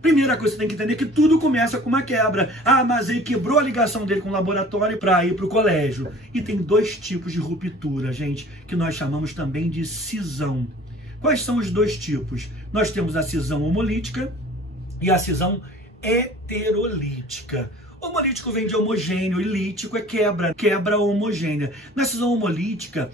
Primeira coisa que você tem que entender é que tudo começa com uma quebra. Ah, mas ele quebrou a ligação dele com o laboratório para ir para o colégio. E tem dois tipos de ruptura, gente, que nós chamamos também de cisão. Quais são os dois tipos? Nós temos a cisão homolítica e a cisão heterolítica. Homolítico vem de homogêneo e lítico é quebra homogênea. Na cisão homolítica,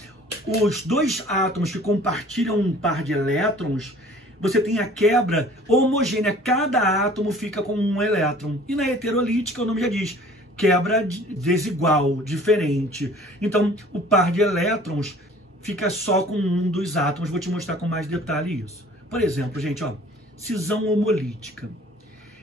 os dois átomos que compartilham um par de elétrons, você tem a quebra homogênea, cada átomo fica com um elétron. E na heterolítica, o nome já diz, quebra desigual, diferente. Então, o par de elétrons fica só com um dos átomos. Vou te mostrar com mais detalhe isso. Por exemplo, gente, ó, cisão homolítica.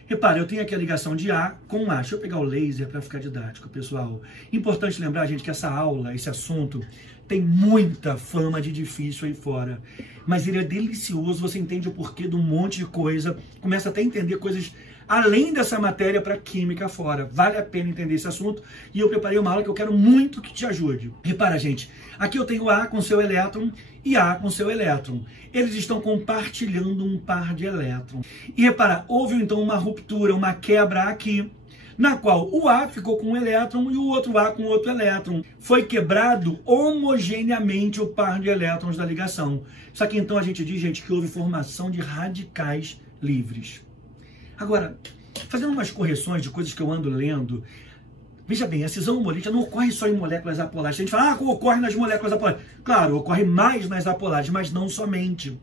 Repara, eu tenho aqui a ligação de A com A. Deixa eu pegar o laser para ficar didático, pessoal. Importante lembrar, gente, que essa aula, esse assunto, tem muita fama de difícil aí fora. Mas ele é delicioso, você entende o porquê de um monte de coisa. Começa até a entender coisas além dessa matéria para química fora. Vale a pena entender esse assunto. E eu preparei uma aula que eu quero muito que te ajude. Repara, gente, aqui eu tenho A com seu elétron e A com seu elétron. Eles estão compartilhando um par de elétrons. E repara, houve então uma ruptura, uma quebra aqui, na qual o A ficou com um elétron e o outro A com outro elétron. Foi quebrado homogeneamente o par de elétrons da ligação. Só que então a gente diz, gente, que houve formação de radicais livres. Agora, fazendo umas correções de coisas que eu ando lendo, veja bem, a cisão homolítica não ocorre só em moléculas apolares. A gente fala, ocorre nas moléculas apolares. Claro, ocorre mais nas apolares, mas não somente.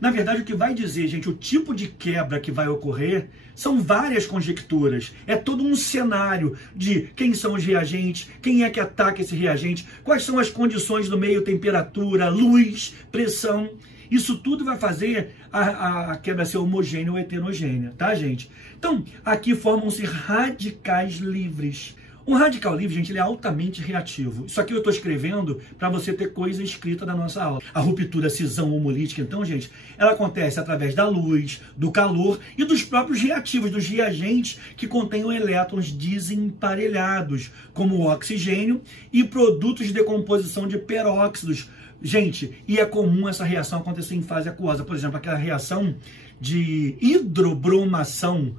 Na verdade, o que vai dizer, gente, o tipo de quebra que vai ocorrer são várias conjecturas. É todo um cenário de quem são os reagentes, quem é que ataca esse reagente, quais são as condições do meio, temperatura, luz, pressão. Isso tudo vai fazer a quebra ser homogênea ou heterogênea, tá, gente? Então, aqui formam-se radicais livres. Um radical livre, gente, ele é altamente reativo. Isso aqui eu estou escrevendo para você ter coisa escrita da nossa aula. A ruptura cisão homolítica, então, gente, ela acontece através da luz, do calor e dos próprios reativos, dos reagentes que contêm elétrons desemparelhados, como o oxigênio e produtos de decomposição de peróxidos. Gente, e é comum essa reação acontecer em fase aquosa. Por exemplo, aquela reação de hidrobromação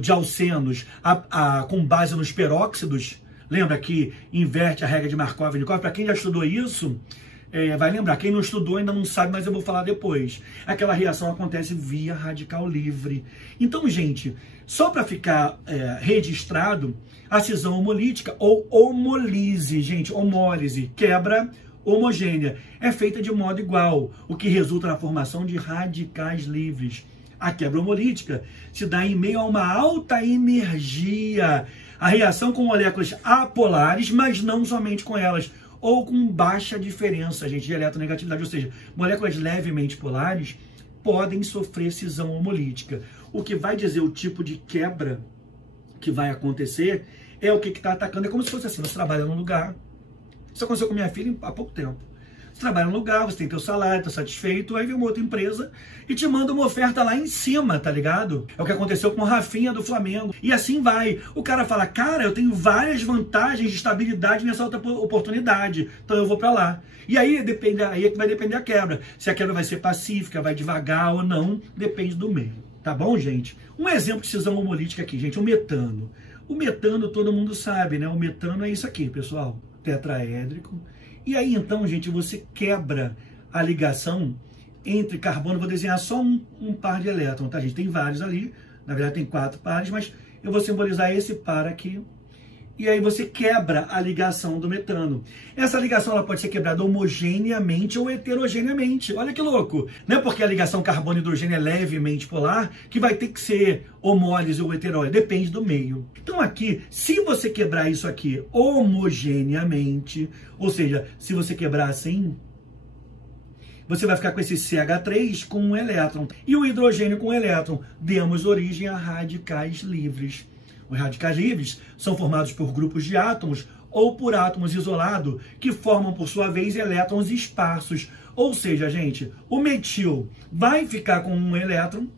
de alcenos com base nos peróxidos. Lembra que inverte a regra de Markov-Nikov? Para quem já estudou isso, vai lembrar. Quem não estudou ainda não sabe, mas eu vou falar depois. Aquela reação acontece via radical livre. Então, gente, só para ficar registrado, a cisão homolítica ou homolise, gente, homólise, quebra homogênea, é feita de modo igual, o que resulta na formação de radicais livres. A quebra homolítica se dá em meio a uma alta energia, a reação com moléculas apolares, mas não somente com elas, ou com baixa diferença, gente, de eletronegatividade, ou seja, moléculas levemente polares podem sofrer cisão homolítica. O que vai dizer o tipo de quebra que vai acontecer é o que está atacando. É como se fosse assim, você trabalha num lugar. Isso aconteceu com minha filha há pouco tempo. Você trabalha num lugar, você tem teu salário, tá satisfeito, aí vem uma outra empresa e te manda uma oferta lá em cima, tá ligado? É o que aconteceu com o Rafinha do Flamengo. E assim vai. O cara fala, cara, eu tenho várias vantagens de estabilidade nessa outra oportunidade, então eu vou pra lá. E aí é que vai depender a quebra. Se a quebra vai ser pacífica, vai devagar ou não, depende do meio. Tá bom, gente? Um exemplo de cisão homolítica aqui, gente, o metano. O metano todo mundo sabe, né? O metano é isso aqui, pessoal. Tetraédrico. E aí, então, gente, você quebra a ligação entre carbono. Vou desenhar só um par de elétrons, tá, gente? Tem vários ali. Na verdade, tem 4 pares, mas eu vou simbolizar esse par aqui. E aí você quebra a ligação do metano. Essa ligação ela pode ser quebrada homogeneamente ou heterogeneamente. Olha que louco! Não é porque a ligação carbono-hidrogênio é levemente polar que vai ter que ser homólise ou heterólise. Depende do meio. Então aqui, se você quebrar isso aqui homogeneamente, ou seja, se você quebrar assim, você vai ficar com esse CH3 com um elétron. E o hidrogênio com um elétron. Demos origem a radicais livres. Os radicais livres são formados por grupos de átomos ou por átomos isolados, que formam, por sua vez, elétrons esparsos. Ou seja, gente, o metil vai ficar com um elétron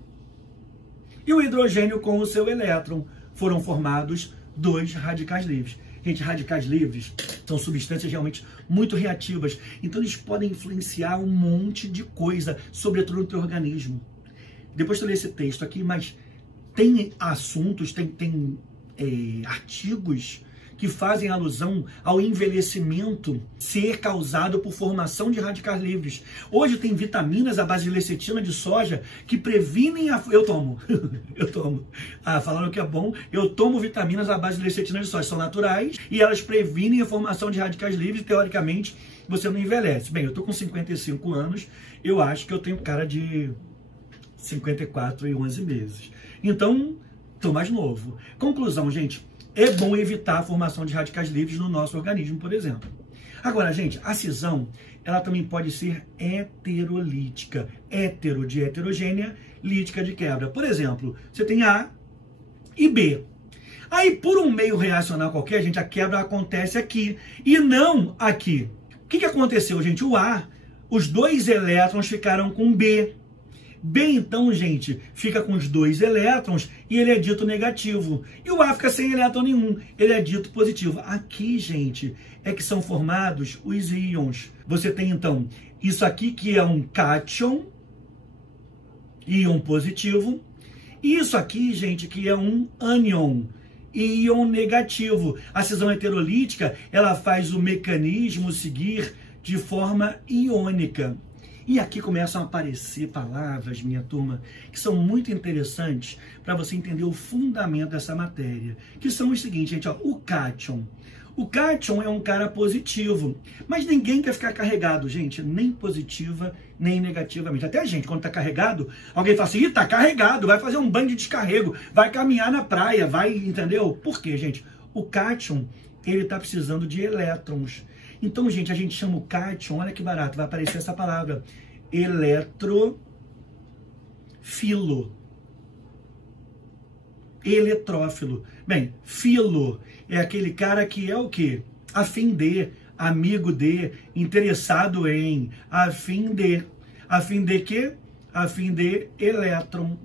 e o hidrogênio com o seu elétron. Foram formados 2 radicais livres. Gente, radicais livres são substâncias realmente muito reativas. Então, eles podem influenciar um monte de coisa, sobretudo no teu organismo. Depois tu lê esse texto aqui, mas tem assuntos, tem artigos que fazem alusão ao envelhecimento ser causado por formação de radicais livres. Hoje tem vitaminas à base de lecitina de soja que previnem a... Eu tomo. Falaram que é bom. Eu tomo vitaminas à base de lecitina de soja. São naturais e elas previnem a formação de radicais livres. Teoricamente, você não envelhece. Bem, eu tô com 55 anos. Eu acho que eu tenho cara de 54 e 11 meses. Então, tô mais novo. Conclusão, gente. É bom evitar a formação de radicais livres no nosso organismo, por exemplo. Agora, gente, a cisão, ela também pode ser heterolítica. Hetero de heterogênea, lítica de quebra. Por exemplo, você tem A e B. Aí, por um meio reacional qualquer, gente, a quebra acontece aqui e não aqui. O que aconteceu, gente? O A, os dois elétrons ficaram com B. B, então, gente, fica com os dois elétrons e ele é dito negativo. E o A fica sem elétron nenhum, ele é dito positivo. Aqui, gente, é que são formados os íons. Você tem, então, isso aqui que é um cátion, íon positivo. E isso aqui, gente, que é um ânion, íon negativo. A cisão heterolítica, ela faz o mecanismo seguir de forma iônica. E aqui começam a aparecer palavras, minha turma, que são muito interessantes para você entender o fundamento dessa matéria. Que são os seguintes, gente, ó, o cátion. O cátion é um cara positivo, mas ninguém quer ficar carregado, gente, nem positiva, nem negativamente. Até a gente, quando está carregado, alguém fala assim, tá carregado, vai fazer um banho de descarrego, vai caminhar na praia, vai, entendeu? Por quê, gente? O cátion, ele está precisando de elétrons. Então, gente, a gente chama o cátion, olha que barato, vai aparecer essa palavra, eletrófilo. Eletrófilo. Bem, filo é aquele cara que é o quê? Afim de, amigo de, interessado em, afim de quê? Afim de elétron,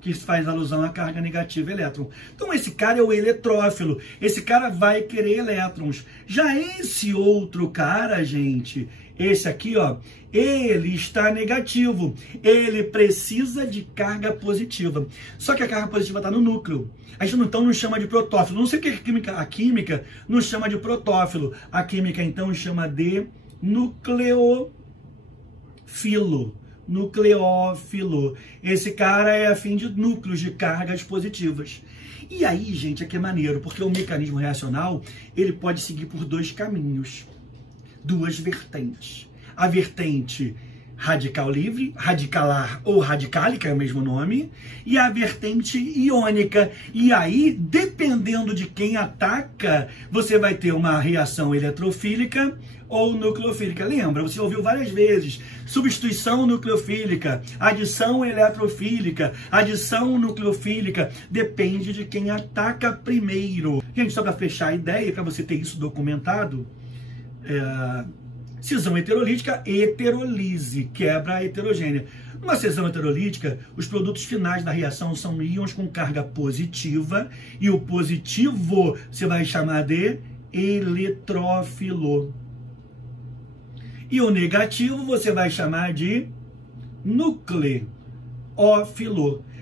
que faz alusão à carga negativa elétron. Então esse cara é o eletrófilo, esse cara vai querer elétrons. Já esse outro cara, gente, esse aqui, ó, ele está negativo, ele precisa de carga positiva. Só que a carga positiva está no núcleo. A gente então não chama de protófilo. Não sei porque a química não chama de protófilo. A química então chama de nucleófilo. Nucleófilo. Esse cara é afim de núcleos de cargas positivas. E aí, gente, é que é maneiro, porque o mecanismo reacional, ele pode seguir por dois caminhos, duas vertentes. A vertente radical livre, radicalar ou radicálica, é o mesmo nome, e a vertente iônica. E aí, dependendo de quem ataca, você vai ter uma reação eletrofílica ou nucleofílica. Lembra, você ouviu várias vezes, substituição nucleofílica, adição eletrofílica, adição nucleofílica, depende de quem ataca primeiro. Gente, só para fechar a ideia, para você ter isso documentado, cisão heterolítica, heterolise, quebra heterogênea. Numa cisão heterolítica, os produtos finais da reação são íons com carga positiva, e o positivo você vai chamar de eletrófilo. E o negativo você vai chamar de nucleófilo.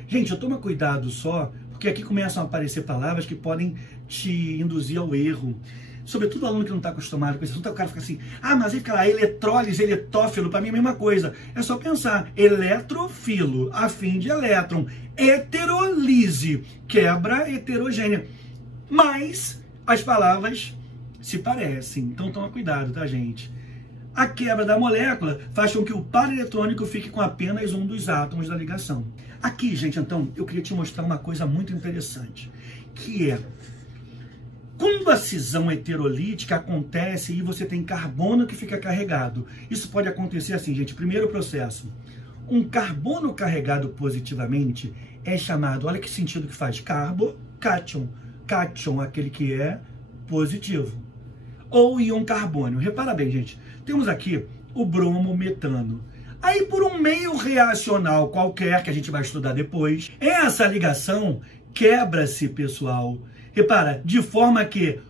Gente, toma cuidado só, porque aqui começam a aparecer palavras que podem te induzir ao erro. Sobretudo o aluno que não está acostumado com isso. O cara fica assim, mas aí fica lá, eletrólise, eletófilo, para mim é a mesma coisa. É só pensar, eletrofilo, afim de elétron, heterolise, quebra heterogênea. Mas as palavras se parecem, então toma cuidado, tá, gente? A quebra da molécula faz com que o par eletrônico fique com apenas um dos átomos da ligação. Aqui, gente, então, eu queria te mostrar uma coisa muito interessante, que é, quando a cisão heterolítica acontece e você tem carbono que fica carregado, isso pode acontecer assim, gente. Primeiro processo, um carbono carregado positivamente é chamado, olha que sentido que faz, carbo-cátion. Cátion, aquele que é positivo. Ou íon carbônio. Repara bem, gente, temos aqui o bromo-metano. Aí, por um meio reacional qualquer, que a gente vai estudar depois, essa ligação quebra-se, pessoal. Repara, de forma que,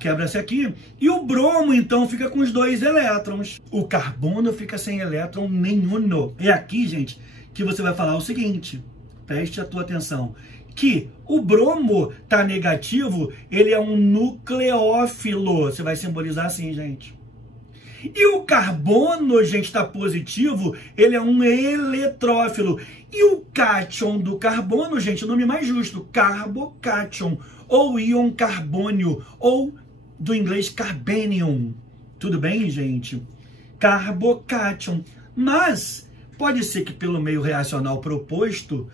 quebra-se aqui, e o bromo, então, fica com os dois elétrons. O carbono fica sem elétron nenhum. É aqui, gente, que você vai falar o seguinte, preste a tua atenção, que o bromo tá negativo, ele é um nucleófilo. Você vai simbolizar assim, gente. E o carbono, gente, está positivo, ele é um eletrófilo. E o cátion do carbono, gente, o nome mais justo, carbocátion, ou íon carbônio, ou do inglês carbanium. Tudo bem, gente? Carbocátion. Mas pode ser que pelo meio reacional proposto,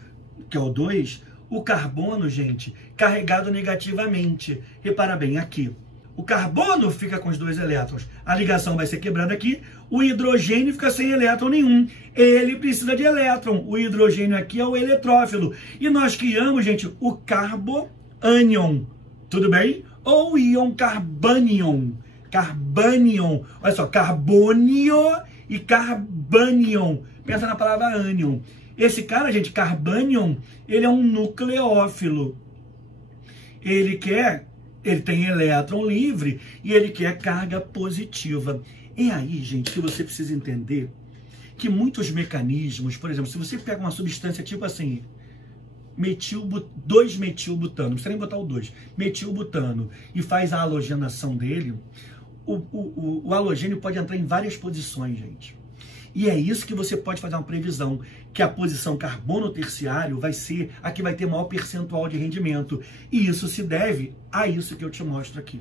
que é o 2, o carbono, gente, carregado negativamente. Repara bem, aqui. O carbono fica com os 2 elétrons. A ligação vai ser quebrada aqui. O hidrogênio fica sem elétron nenhum. Ele precisa de elétron. O hidrogênio aqui é o eletrófilo. E nós criamos, gente, o carbanion. Tudo bem? Ou íon carbanion. Carbanion. Olha só, carbônio e carbanion. Pensa na palavra ânion. Esse cara, gente, carbanion, ele é um nucleófilo. Ele tem elétron livre e ele quer carga positiva. É aí, gente, que você precisa entender que muitos mecanismos, por exemplo, se você pega uma substância tipo assim, 2-metilbutano, não precisa nem botar o 2, metilbutano, e faz a halogenação dele, o halogênio pode entrar em várias posições, gente. E é isso que você pode fazer uma previsão, que a posição carbono terciário vai ser a que vai ter maior percentual de rendimento. E isso se deve a isso que eu te mostro aqui.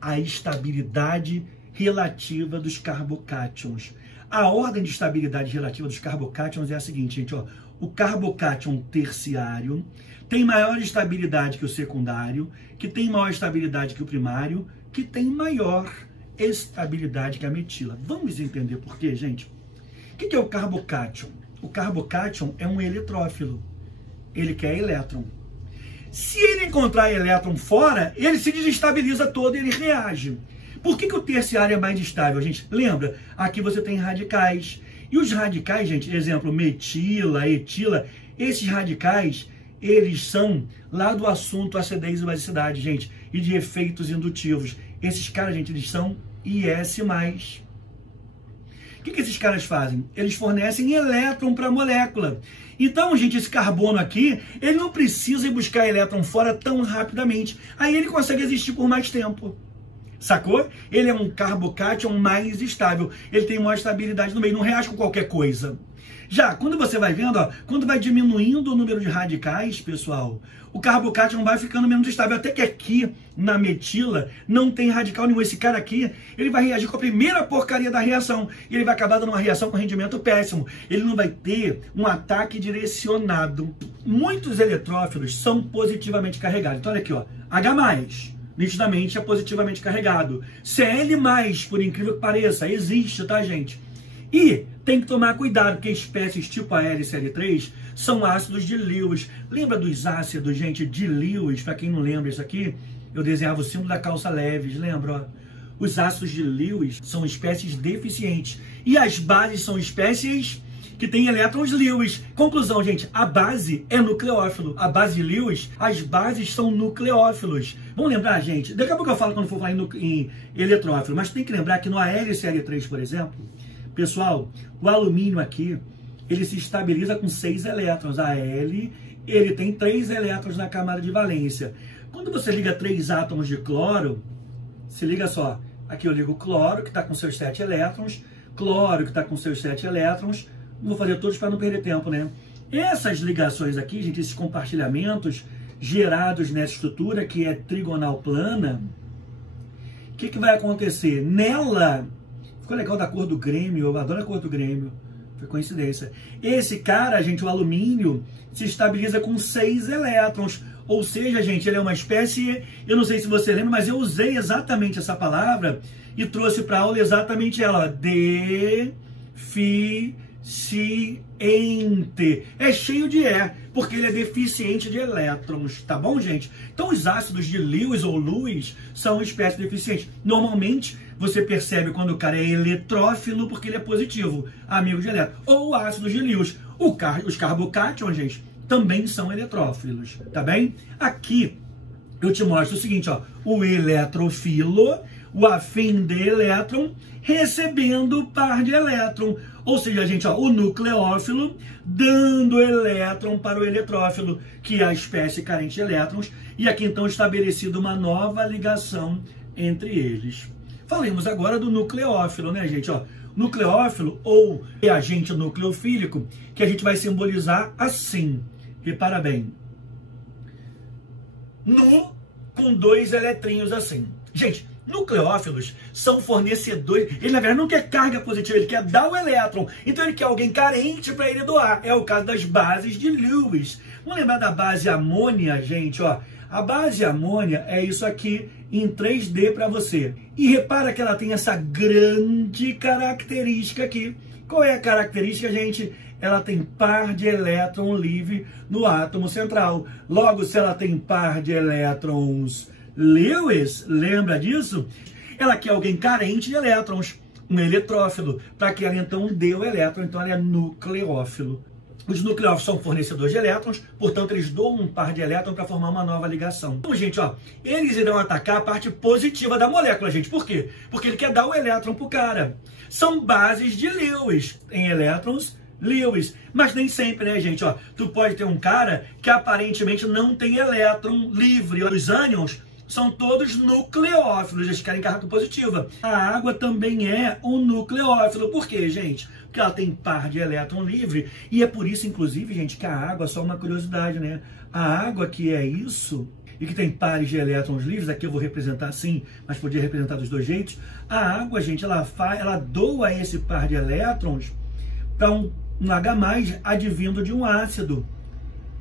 A estabilidade relativa dos carbocátions. A ordem de estabilidade relativa dos carbocátions é a seguinte, gente, ó. O carbocátion terciário tem maior estabilidade que o secundário, que tem maior estabilidade que o primário, que tem maior estabilidade que a metila. Vamos entender por quê, gente? O que é o carbocátion? O carbocátion é um eletrófilo. Ele quer elétron. Se ele encontrar elétron fora, ele se desestabiliza todo e ele reage. Por que o terciário é mais estável, gente? Lembra? Aqui você tem radicais. E os radicais, gente, exemplo, metila, etila, esses radicais, eles são lá do assunto acidez e basicidade, gente, e de efeitos indutivos. Esses caras, gente, eles são IS+. O que esses caras fazem? Eles fornecem elétron para a molécula. Então, gente, esse carbono aqui, ele não precisa ir buscar elétron fora tão rapidamente. Aí ele consegue existir por mais tempo. Sacou? Ele é um carbocátion mais estável. Ele tem maior estabilidade no meio, não reage com qualquer coisa. Já, quando você vai vendo, ó, quando vai diminuindo o número de radicais, pessoal, o carbocátion vai ficando menos estável. Até que aqui, na metila, não tem radical nenhum. Esse cara aqui, ele vai reagir com a primeira porcaria da reação. E ele vai acabar dando uma reação com rendimento péssimo. Ele não vai ter um ataque direcionado. Muitos eletrófilos são positivamente carregados. Então, olha aqui, ó, H+, nitidamente é positivamente carregado. Cl+, por incrível que pareça, existe, tá, gente? E tem que tomar cuidado, porque espécies tipo a LCl3 são ácidos de Lewis. Lembra dos ácidos, gente, de Lewis? Para quem não lembra isso aqui, eu desenhava o símbolo da calça Leves, lembra? Ó? Os ácidos de Lewis são espécies deficientes. E as bases são espécies que têm elétrons Lewis. Conclusão, gente, a base é nucleófilo. A base de Lewis, as bases são nucleófilos. Vamos lembrar, gente? Daqui a pouco eu falo quando for falar em eletrófilo, mas tem que lembrar que no AlCl3, por exemplo, pessoal, o alumínio aqui, ele se estabiliza com 6 elétrons. A L, ele tem 3 elétrons na camada de valência. Quando você liga 3 átomos de cloro, se liga só, aqui eu ligo cloro, que está com seus 7 elétrons, cloro, que está com seus 7 elétrons, vou fazer todos para não perder tempo, né? Essas ligações aqui, gente, esses compartilhamentos gerados nessa estrutura, que é trigonal plana, o que vai acontecer? Nela, ficou legal da cor do Grêmio, eu adoro a cor do Grêmio, foi coincidência. Esse cara, gente, o alumínio, se estabiliza com 6 elétrons, ou seja, gente, ele é uma espécie, eu não sei se você lembra, mas eu usei exatamente essa palavra e trouxe para aula exatamente ela, ó, deficiente. É cheio de E, porque ele é deficiente de elétrons, tá bom, gente? Então os ácidos de Lewis ou Lewis são espécies deficientes. Normalmente você percebe quando o cara é eletrófilo porque ele é positivo, amigo de elétron. Ou ácidos de Lewis. Os carbocátions, gente, também são eletrófilos, tá bem? Aqui eu te mostro o seguinte, ó, o eletrofilo, o afim de elétron, recebendo par de elétron. Ou seja, gente, ó, o nucleófilo dando elétron para o eletrófilo, que é a espécie carente de elétrons, e aqui então estabelecido uma nova ligação entre eles. Falemos agora do nucleófilo, né, gente? Ó, nucleófilo ou reagente nucleofílico, que a gente vai simbolizar assim. Repara bem. Nu com 2 eletrinhos assim. Gente, nucleófilos são fornecedores. Ele, na verdade, não quer carga positiva, ele quer dar o elétron. Então, ele quer alguém carente para ele doar. É o caso das bases de Lewis. Vamos lembrar da base amônia, gente, ó. A base amônia é isso aqui em 3D para você. E repara que ela tem essa grande característica aqui. Qual é a característica, gente? Ela tem par de elétron livre no átomo central. Logo, se ela tem par de elétrons Lewis, lembra disso? Ela quer alguém carente de elétrons, um eletrófilo, para que ela então dê o elétron. Então, ela é nucleófilo. Os nucleófilos são fornecedores de elétrons, portanto, eles doam um par de elétrons para formar uma nova ligação. Então, gente, ó, eles irão atacar a parte positiva da molécula, gente. Por quê? Porque ele quer dar o elétron pro cara. São bases de Lewis, em elétrons Lewis. Mas nem sempre, né, gente? Ó, tu pode ter um cara que aparentemente não tem elétron livre. Os ânions são todos nucleófilos, eles querem carga positiva. A água também é um nucleófilo. Por quê, gente? Porque ela tem par de elétron livre. E é por isso, inclusive, gente, que a água, só uma curiosidade, né? A água que é isso, e que tem pares de elétrons livres, aqui eu vou representar assim, mas podia representar dos dois jeitos. A água, gente, ela doa esse par de elétrons para um H+, advindo de um ácido.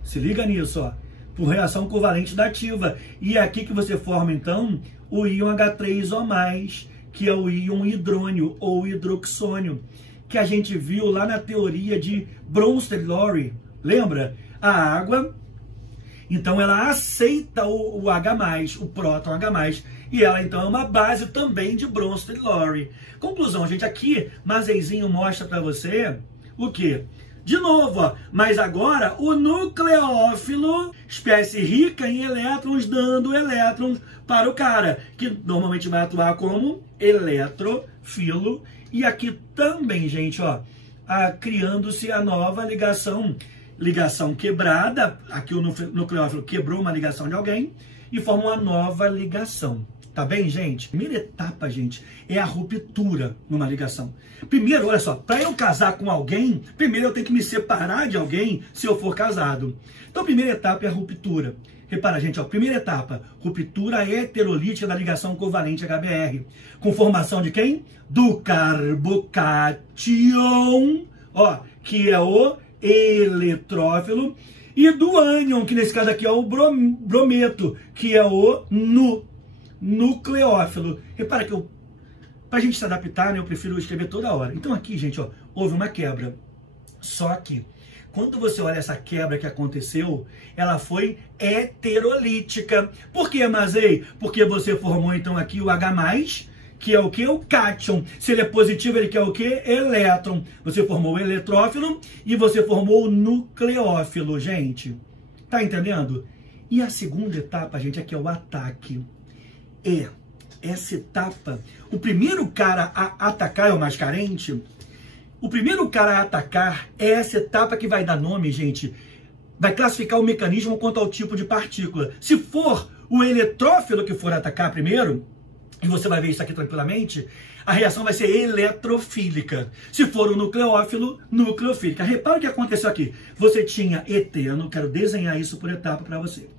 Se liga nisso, ó. Por reação covalente dativa. E é aqui que você forma, então, o íon H3O+, que é o íon hidrônio ou hidroxônio, que a gente viu lá na teoria de Bronsted-Lowry. Lembra? A água, então, ela aceita o H+, o próton H+, e ela, então, é uma base também de Bronsted-Lowry. Conclusão, gente, aqui, Mazeizinho mostra para você o quê? De novo, ó, mas agora o nucleófilo, espécie rica em elétrons, dando elétrons para o cara, que normalmente vai atuar como eletrofilo. E aqui também, gente, ó, criando-se a nova ligação quebrada. Aqui o nucleófilo quebrou uma ligação de alguém e forma uma nova ligação. Tá bem, gente? Primeira etapa, gente, é a ruptura numa ligação. Primeiro, olha só, para eu casar com alguém, primeiro eu tenho que me separar de alguém se eu for casado. Então, a primeira etapa é a ruptura. Repara, gente, ó, primeira etapa, ruptura heterolítica da ligação covalente HBr. Com formação de quem? Do carbocátion, ó, que é o eletrófilo, e do ânion, que nesse caso aqui é o brometo, que é o nucleófilo. Repara que pra gente se adaptar, né, eu prefiro escrever toda hora. Então aqui, gente, ó, houve uma quebra. Só que, quando você olha essa quebra que aconteceu, ela foi heterolítica. Por que, Mazei? Porque você formou, então, aqui o H+, que é o que? O cátion. Se ele é positivo, ele quer o que? Elétron. Você formou o eletrófilo e você formou o nucleófilo, gente. Tá entendendo? E a segunda etapa, gente, aqui é o ataque. Essa etapa, o primeiro cara a atacar é o mais carente. O primeiro cara a atacar é essa etapa que vai dar nome, gente, vai classificar o mecanismo quanto ao tipo de partícula. Se for o eletrófilo que for atacar primeiro, e você vai ver isso aqui tranquilamente, a reação vai ser eletrofílica. Se for o nucleófilo, nucleofílica. Repara o que aconteceu aqui. Você tinha eteno, quero desenhar isso por etapa para você.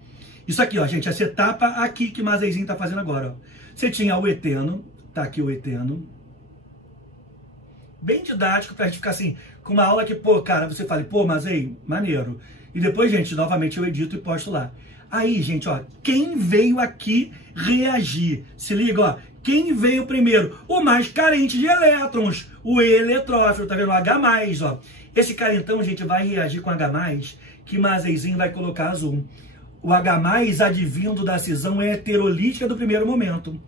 Isso aqui, ó, gente, essa etapa aqui que o Mazeizinho está fazendo agora, ó. Você tinha o eteno, tá aqui o eteno. Bem didático pra gente ficar assim, com uma aula que, pô, cara, você fala, pô, Mazei, maneiro. E depois, gente, novamente eu edito e posto lá. Aí, gente, ó, quem veio aqui reagir? Se liga, ó, quem veio primeiro? O mais carente de elétrons, o eletrófilo, tá vendo? O H+, ó. Esse cara, então, gente, vai reagir com H+, que Mazeizinho vai colocar azul. O H+, advindo da cisão heterolítica do primeiro momento.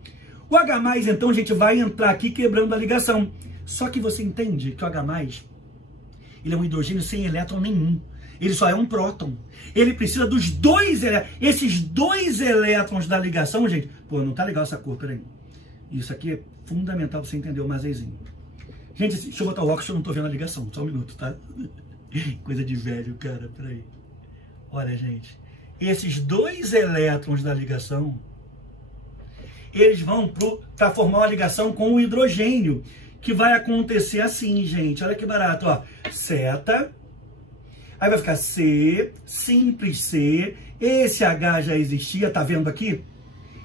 O H+, então, gente, vai entrar aqui quebrando a ligação. Só que você entende que o H+, ele é um hidrogênio sem elétron nenhum. Ele só é um próton. Ele precisa dos dois elétrons. Esses dois elétrons da ligação, gente... Pô, não tá legal essa cor, peraí. Isso aqui é fundamental pra você entender o Mazeizinho. Gente, deixa eu botar o óculos que eu não tô vendo a ligação. Só um minuto, tá? Coisa de velho, cara. Peraí. Olha, gente. Esses dois elétrons da ligação, eles vão para formar uma ligação com o hidrogênio, que vai acontecer assim, gente. Olha que barato, ó. Seta. Aí vai ficar C, simples C. Esse H já existia, tá vendo aqui?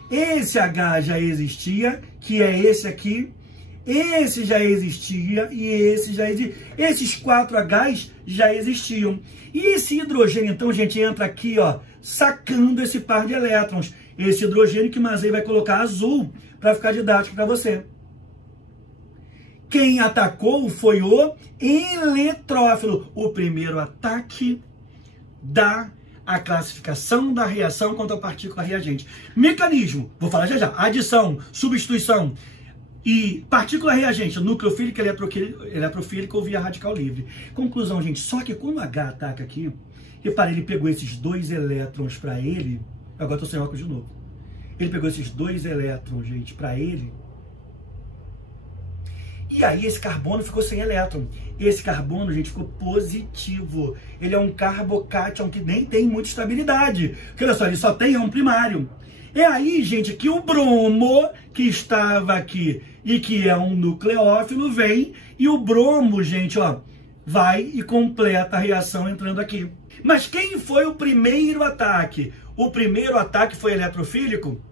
Esse H já existia, que é esse aqui. Esse já existia e esse já existia. Esses 4 Hs já existiam. E esse hidrogênio, então, gente, entra aqui, ó, sacando esse par de elétrons. Esse hidrogênio que o Mazei vai colocar azul para ficar didático para você. Quem atacou foi o eletrófilo. O primeiro ataque da classificação da reação contra a partícula reagente. Mecanismo, vou falar já já. Adição, substituição e partícula reagente, nucleofílica, eletrofílica ou via radical livre. Conclusão, gente, só que quando o H ataca aqui, repare, ele pegou esses 2 elétrons para ele. Agora estou sem óculos de novo. Ele pegou esses 2 elétrons, gente, para ele. E aí esse carbono ficou sem elétron. Esse carbono, gente, ficou positivo. Ele é um carbocátion que nem tem muita estabilidade. Porque olha só, ele só tem um primário. É aí, gente, que o bromo, que estava aqui e que é um nucleófilo, vem. E o bromo, gente, ó, vai e completa a reação entrando aqui. Mas quem foi o primeiro ataque? O primeiro ataque foi eletrofílico?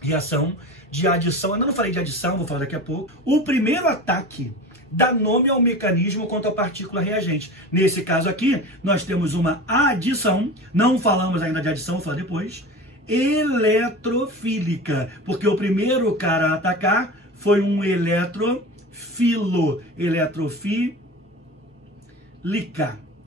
Reação de adição. Ainda não falei de adição, vou falar daqui a pouco. O primeiro ataque dá nome ao mecanismo contra a partícula reagente. Nesse caso aqui, nós temos uma adição. Não falamos ainda de adição, vou falar depois. Eletrofílica. Porque o primeiro cara a atacar foi um eletrofilo. Eletrofílica.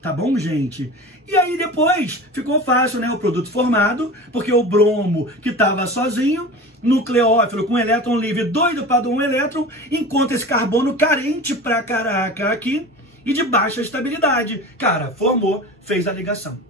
Tá bom, gente? E aí depois ficou fácil, né? O produto formado, porque o bromo que estava sozinho, nucleófilo com elétron livre, doido para dar um elétron, encontra esse carbono carente pra caraca aqui e de baixa estabilidade. Cara, formou, fez a ligação.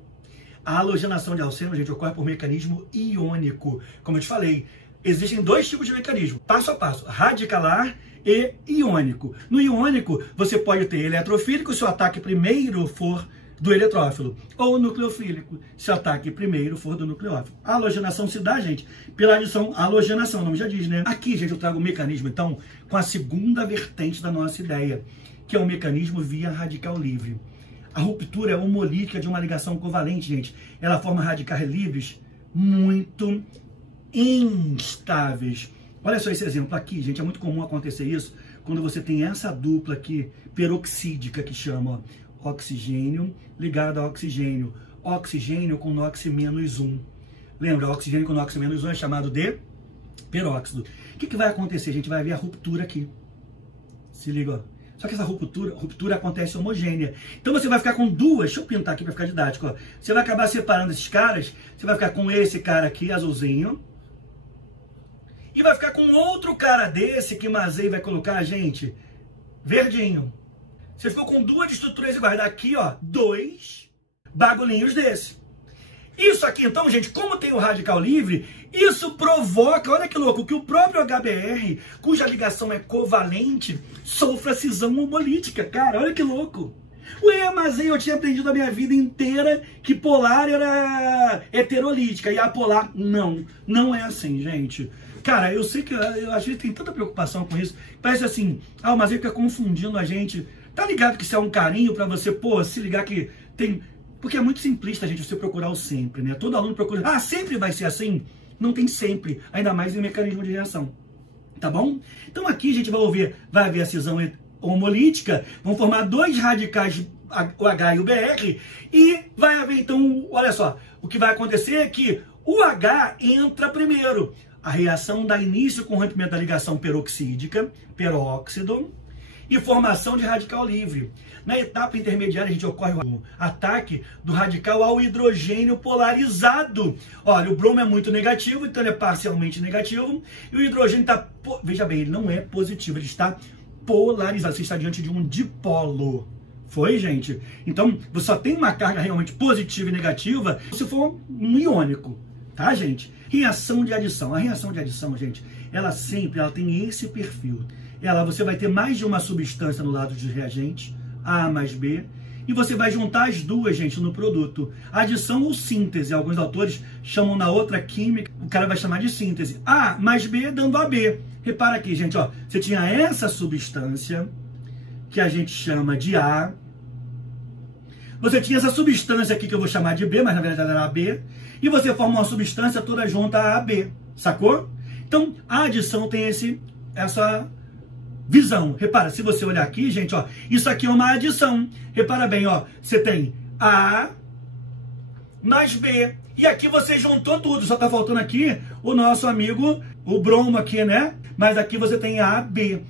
A halogenação de alceno, gente, ocorre por mecanismo iônico. Como eu te falei, existem 2 tipos de mecanismo, passo a passo, radicalar e iônico. No iônico, você pode ter eletrofílico se o ataque primeiro for do eletrófilo, ou nucleofílico, se o ataque primeiro for do nucleófilo. A halogenação se dá, gente, pela adição halogenação, o nome já diz, né? Aqui, gente, eu trago o mecanismo, então, com a segunda vertente da nossa ideia, que é o mecanismo via radical livre. A ruptura é homolítica de uma ligação covalente, gente. Ela forma radicais livres muito instáveis. Olha só esse exemplo aqui, gente, é muito comum acontecer isso quando você tem essa dupla aqui, peroxídica, que chama, ó, oxigênio ligado a oxigênio. Oxigênio com NOx-1. Lembra, oxigênio com NOx-1 é chamado de peróxido. O que vai acontecer? A gente vai ver a ruptura aqui. Se liga, ó. Só que essa ruptura acontece homogênea. Então você vai ficar com 2, deixa eu pintar aqui para ficar didático, ó. Você vai acabar separando esses caras, você vai ficar com esse cara aqui, azulzinho, e vai ficar com outro cara desse que Mazei vai colocar, gente, verdinho. Você ficou com 2 estruturas iguais. Daqui, ó, 2 bagulhinhos desse. Isso aqui, então, gente, como tem o radical livre, isso provoca, olha que louco, que o próprio HBr, cuja ligação é covalente, sofra cisão homolítica. Cara, olha que louco. Ué, mas eu tinha aprendido a minha vida inteira que polar era heterolítica e apolar não. Não é assim, gente. Cara, eu sei que a gente tem tanta preocupação com isso. Parece assim, mas ele fica confundindo a gente. Tá ligado que isso é um carinho pra você, pô, se ligar que tem... Porque é muito simplista, gente, você procurar o sempre, né? Todo aluno procura, sempre vai ser assim? Não tem sempre, ainda mais em mecanismo de reação, tá bom? Então aqui a gente vai haver a cisão homolítica, vão formar 2 radicais, o H e o BR, e vai haver então, olha só, o que vai acontecer é que o H entra primeiro. A reação dá início com o rompimento da ligação peroxídica, peróxido, e formação de radical livre. Na etapa intermediária, a gente ocorre o ataque do radical ao hidrogênio polarizado. Olha, o bromo é muito negativo, então ele é parcialmente negativo, e o hidrogênio está, veja bem, ele não é positivo, ele está polarizado, você está diante de um dipolo. Foi, gente? Então, você só tem uma carga realmente positiva e negativa se for um iônico, tá, gente? Reação de adição. A reação de adição, gente, ela tem esse perfil. você vai ter mais de uma substância no lado de reagente, A mais B, e você vai juntar as duas, gente, no produto. Adição ou síntese, alguns autores chamam na outra química, o cara vai chamar de síntese. A mais B dando AB. Repara aqui, gente, ó, você tinha essa substância, que a gente chama de A. Você tinha essa substância aqui que eu vou chamar de B, mas na verdade era AB. E você forma uma substância toda junta a AB, sacou? Então, a adição tem essa visão. Repara, se você olhar aqui, gente, ó, isso aqui é uma adição. Repara bem, ó, você tem A mais B. E aqui você juntou tudo, só tá faltando aqui o nosso amigo, o bromo aqui, né? Mas aqui você tem AB.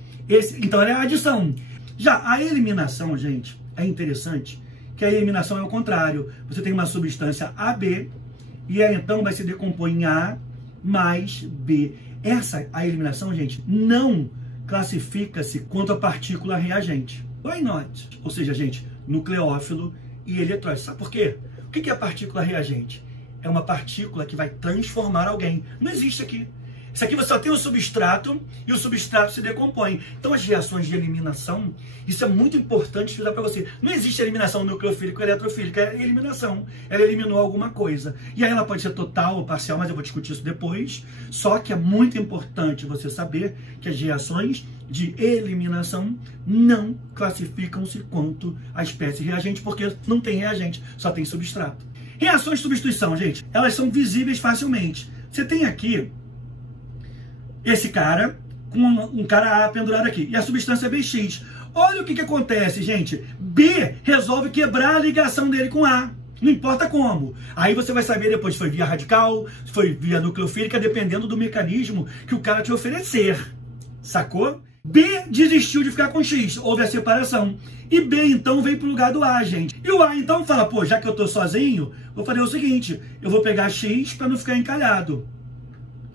Então, ela é a adição. Já a eliminação, gente, é interessante que a eliminação é o contrário. Você tem uma substância AB e ela então vai se decompor em A mais B. A eliminação, gente, não classifica-se quanto a partícula reagente. Why not? Ou seja, gente, nucleófilo e eletrólise. Sabe por quê? O que é a partícula reagente? É uma partícula que vai transformar alguém. Não existe aqui. Isso aqui você só tem o substrato e o substrato se decompõe. Então as reações de eliminação, isso é muito importante estudar para você. Não existe eliminação nucleofílica ou eletrofílica, é eliminação. Ela eliminou alguma coisa. E aí ela pode ser total ou parcial, mas eu vou discutir isso depois. Só que é muito importante você saber que as reações de eliminação não classificam-se quanto a espécie reagente, porque não tem reagente, só tem substrato. Reações de substituição, gente, elas são visíveis facilmente. Você tem aqui esse cara com um cara A pendurado aqui. E a substância é BX. Olha o que acontece, gente. B resolve quebrar a ligação dele com A. Não importa como. Aí você vai saber depois se foi via radical, se foi via nucleofílica, dependendo do mecanismo que o cara te oferecer. Sacou? B desistiu de ficar com X. Houve a separação. E B, então, veio pro lugar do A, gente. E o A, então, fala, pô, já que eu tô sozinho, vou fazer o seguinte. Eu vou pegar X para não ficar encalhado.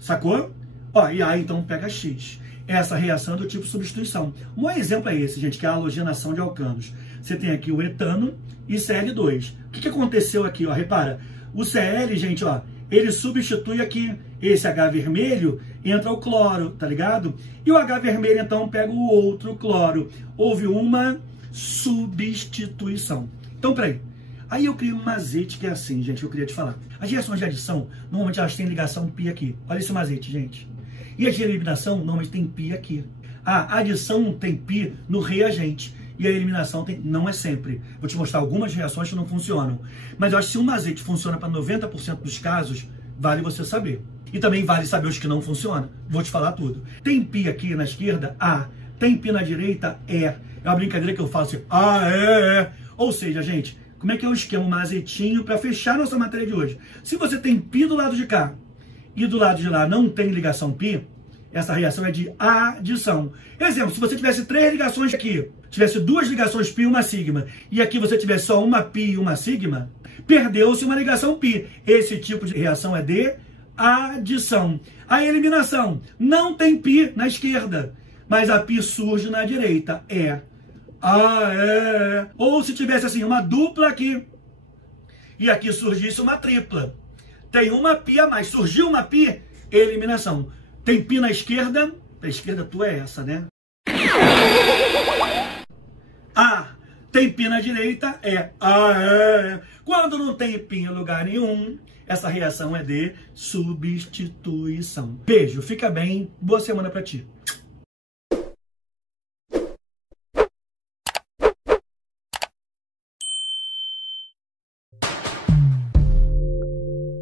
Sacou? Ó, e A então pega X. Essa reação é do tipo substituição. Um exemplo é esse, gente, que é a halogenação de alcanos. Você tem aqui o etano e Cl2. O que aconteceu aqui, ó? Repara, o Cl, gente, ó, ele substitui aqui esse H vermelho, entra o cloro, tá ligado? E o H vermelho, então, pega o outro cloro. Houve uma substituição. Então, peraí. Aí eu criei um macete que é assim, gente, que eu queria te falar. As reações de adição, normalmente elas têm ligação π aqui. Olha esse macete, gente. E a de eliminação, normalmente tem π aqui. A adição tem π no reagente. E a eliminação não é sempre. Vou te mostrar algumas reações que não funcionam. Mas eu acho que se um macete funciona para 90% dos casos, vale você saber. E também vale saber os que não funcionam. Vou te falar tudo. Tem π aqui na esquerda? A. Tem π na direita? É. É uma brincadeira que eu faço assim. É. Ou seja, gente, como é que é o esquema? Um macetinho para fechar nossa matéria de hoje. Se você tem π do lado de cá e do lado de lá não tem ligação π, essa reação é de adição. Exemplo, se você tivesse 3 ligações aqui, tivesse 2 ligações π e uma sigma, e aqui você tivesse só uma π e uma sigma, perdeu-se uma ligação π. Esse tipo de reação é de adição. A eliminação não tem π na esquerda, mas a π surge na direita. Ou se tivesse assim uma dupla aqui, e aqui surgisse uma tripla. Tem uma π a mais, surgiu uma π, eliminação. Tem π na esquerda, a esquerda tua é essa, né? Tem π na direita, Quando não tem π em lugar nenhum, essa reação é de substituição. Beijo, fica bem, boa semana pra ti.